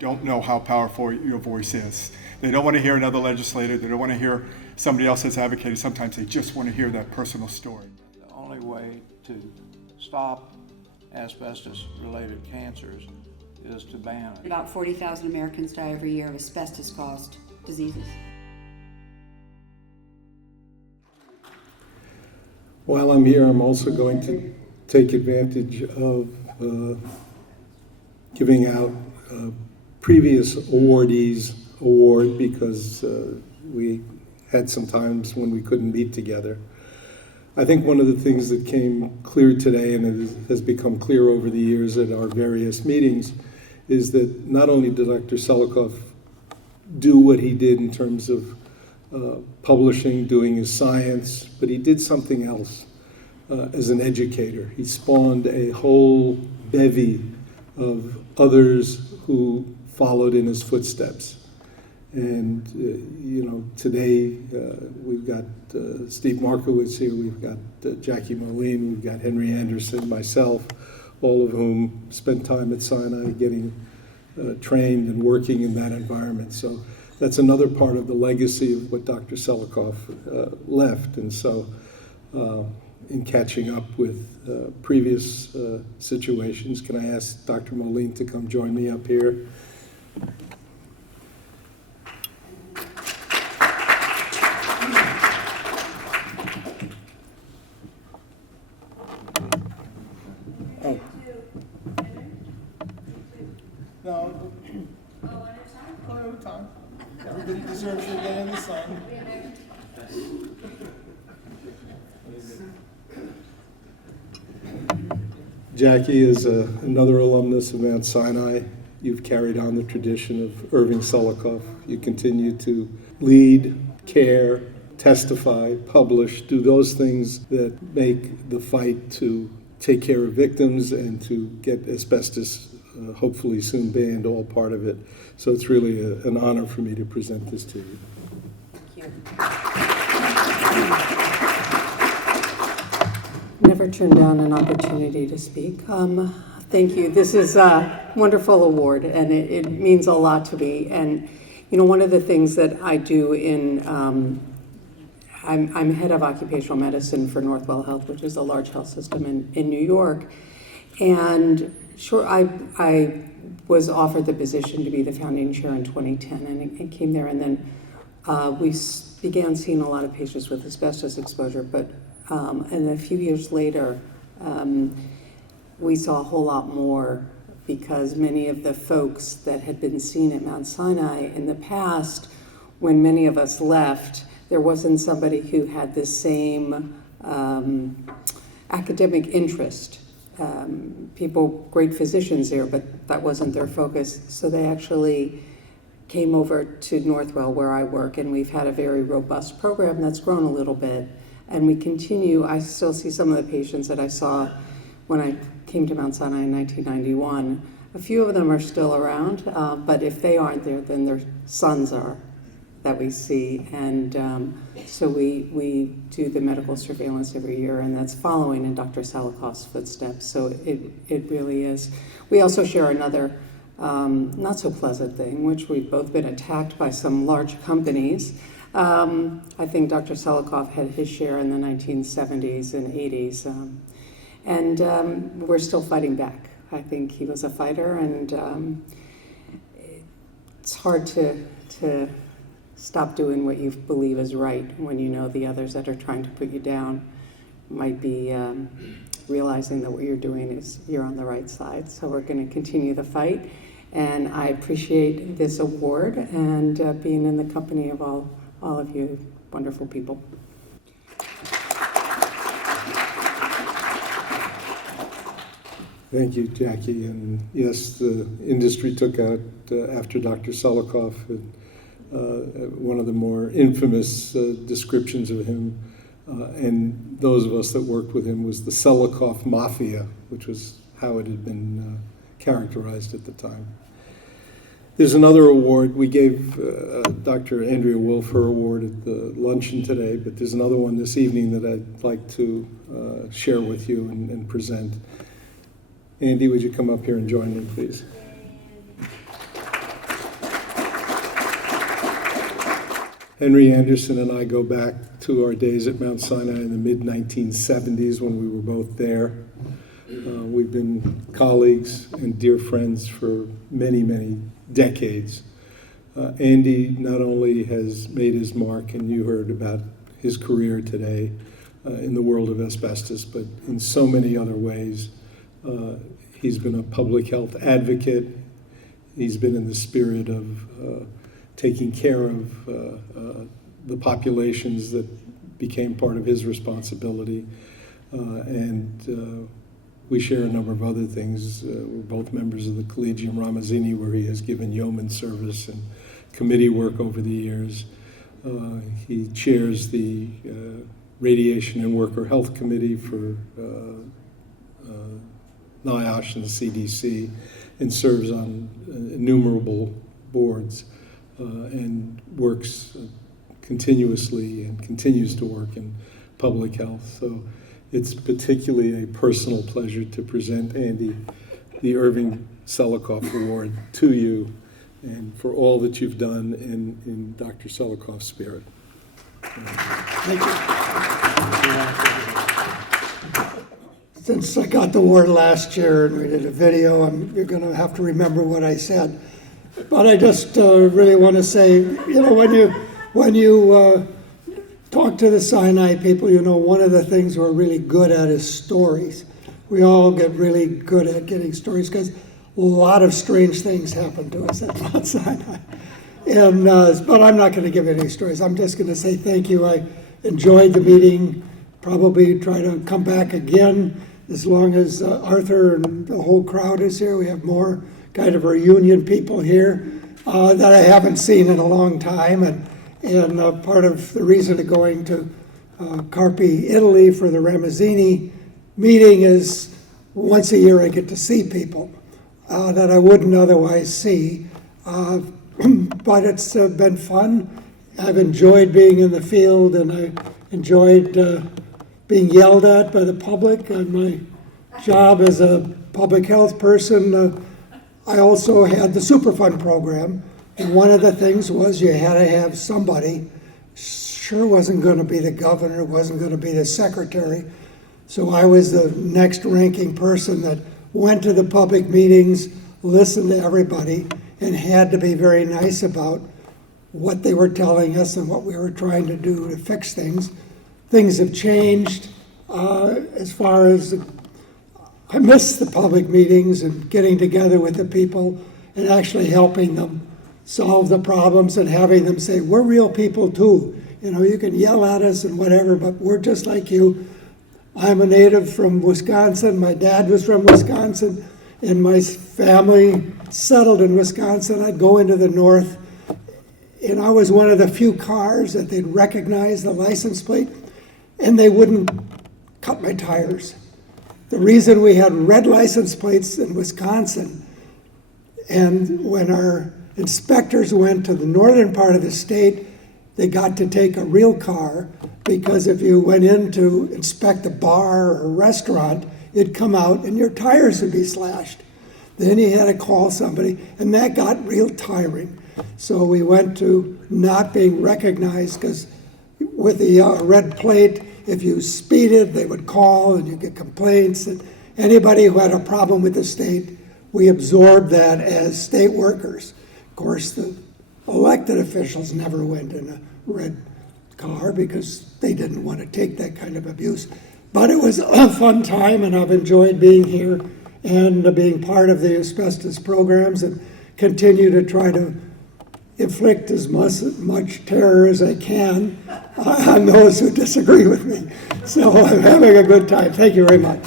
don't know how powerful your voice is. They don't want to hear another legislator. They don't want to hear somebody else that's advocated. Sometimes they just want to hear that personal story. The only way to stop asbestos-related cancers is to ban it. About 40,000 Americans die every year of asbestos-caused diseases. While I'm here, I'm also going to take advantage of giving out previous awardees award, because we had some times when we couldn't meet together. I think one of the things that came clear today, and it has become clear over the years at our various meetings, is that not only did Dr. Selikoff do what he did in terms of publishing, doing his science, but he did something else as an educator. He spawned a whole bevy of others who followed in his footsteps. And, today we've got Steve Markowitz here, we've got Jackie Moline, we've got Henry Anderson, myself, all of whom spent time at Sinai getting trained and working in that environment. So that's another part of the legacy of what Dr. Selikoff left. And so in catching up with previous situations, can I ask Dr. Moline to come join me up here? Everybody deserves your day in the sun. Jackie is another alumnus of Mount Sinai. You've carried on the tradition of Irving Selikoff. You continue to lead, care, testify, publish, do those things that make the fight to take care of victims and to get asbestos hopefully soon banned, all part of it. So it's really an honor for me to present this to you. Thank you. Never turned down an opportunity to speak. Thank you. This is a wonderful award, and it means a lot to me. And, one of the things that I do I'm head of occupational medicine for Northwell Health, which is a large health system in New York. And sure, I was offered the position to be the founding chair in 2010, and it came there, and then we began seeing a lot of patients with asbestos exposure, but and a few years later, we saw a whole lot more, because many of the folks that had been seen at Mount Sinai in the past, when many of us left, there wasn't somebody who had the same academic interest. People, great physicians there, but that wasn't their focus. So they actually came over to Northwell, where I work, and we've had a very robust program that's grown a little bit. And we continue. I still see some of the patients that I saw when I came to Mount Sinai in 1991. A few of them are still around, but if they aren't there, then their sons are, that we see. And so we do the medical surveillance every year, and that's following in Dr. Selikoff's footsteps. So it really is. We also share another not so pleasant thing, which we've both been attacked by some large companies. I think Dr. Selikoff had his share in the 1970s and 80s, and we're still fighting back. I think he was a fighter, and it's hard to stop doing what you believe is right when you know the others that are trying to put you down might be realizing that what you're doing is you're on the right side. So we're going to continue the fight, and I appreciate this award and being in the company of all of you wonderful people. Thank you, Jackie. And yes, the industry took out after Dr. Selikoff, one of the more infamous descriptions of him, and those of us that worked with him, was the Selikoff Mafia, which was how it had been characterized at the time. There's another award. We gave Dr. Andrea Wolf her award at the luncheon today, but there's another one this evening that I'd like to share with you and present. Andy, would you come up here and join me, please? Henry Anderson and I go back to our days at Mount Sinai in the mid-1970s when we were both there. We've been colleagues and dear friends for many, many decades. Andy not only has made his mark, and you heard about his career today in the world of asbestos, but in so many other ways. He's been a public health advocate. He's been in the spirit of taking care of the populations that became part of his responsibility. And we share a number of other things. We're both members of the Collegium Ramazzini, where he has given yeoman service and committee work over the years. He chairs the Radiation and Worker Health Committee for NIOSH and the CDC, and serves on innumerable boards and works continuously and continues to work in public health. So it's particularly a personal pleasure to present Andy the Irving Selikoff Award to you, and for all that you've done in Dr. Selikoff's spirit. Thank you. Since I got the award last year and we did a video, you're going to have to remember what I said. But I just really want to say, you know, when you talk to the Sinai people, you know, one of the things we're really good at is stories. We all get really good at getting stories because a lot of strange things happen to us at Mount Sinai. And, but I'm not going to give any stories. I'm just going to say thank you. I enjoyed the meeting. Probably try to come back again as long as Arthur and the whole crowd is here. We have more kind of reunion people here that I haven't seen in a long time. And part of the reason of going to Carpi, Italy for the Ramazzini meeting is once a year I get to see people that I wouldn't otherwise see. But it's been fun. I've enjoyed being in the field, and I enjoyed being yelled at by the public on my job as a public health person. I also had the Superfund program, and one of the things was you had to have somebody. Sure wasn't going to be the governor, wasn't going to be the secretary. So I was the next ranking person that went to the public meetings, listened to everybody, and had to be very nice about what they were telling us and what we were trying to do to fix things. Things have changed as far as I miss the public meetings and getting together with the people and actually helping them solve the problems and having them say, we're real people too. You know, you can yell at us and whatever, but we're just like you. I'm a native from Wisconsin. My dad was from Wisconsin, and my family settled in Wisconsin. I'd go into the north, and I was one of the few cars that they'd recognize the license plate, and they wouldn't cut my tires. The reason we had red license plates in Wisconsin, and when our inspectors went to the northern part of the state, they got to take a real car, because if you went in to inspect a bar or a restaurant, it'd come out and your tires would be slashed. Then you had to call somebody, and that got real tiring. So we went to not being recognized, because with the red plate, if you speeded, they would call and you get complaints. And anybody who had a problem with the state, we absorbed that as state workers. Of course, the elected officials never went in a red car because they didn't want to take that kind of abuse. But it was a fun time, and I've enjoyed being here and being part of the asbestos programs, and continue to try to inflict as much terror as I can on those who disagree with me. So I'm having a good time. Thank you very much.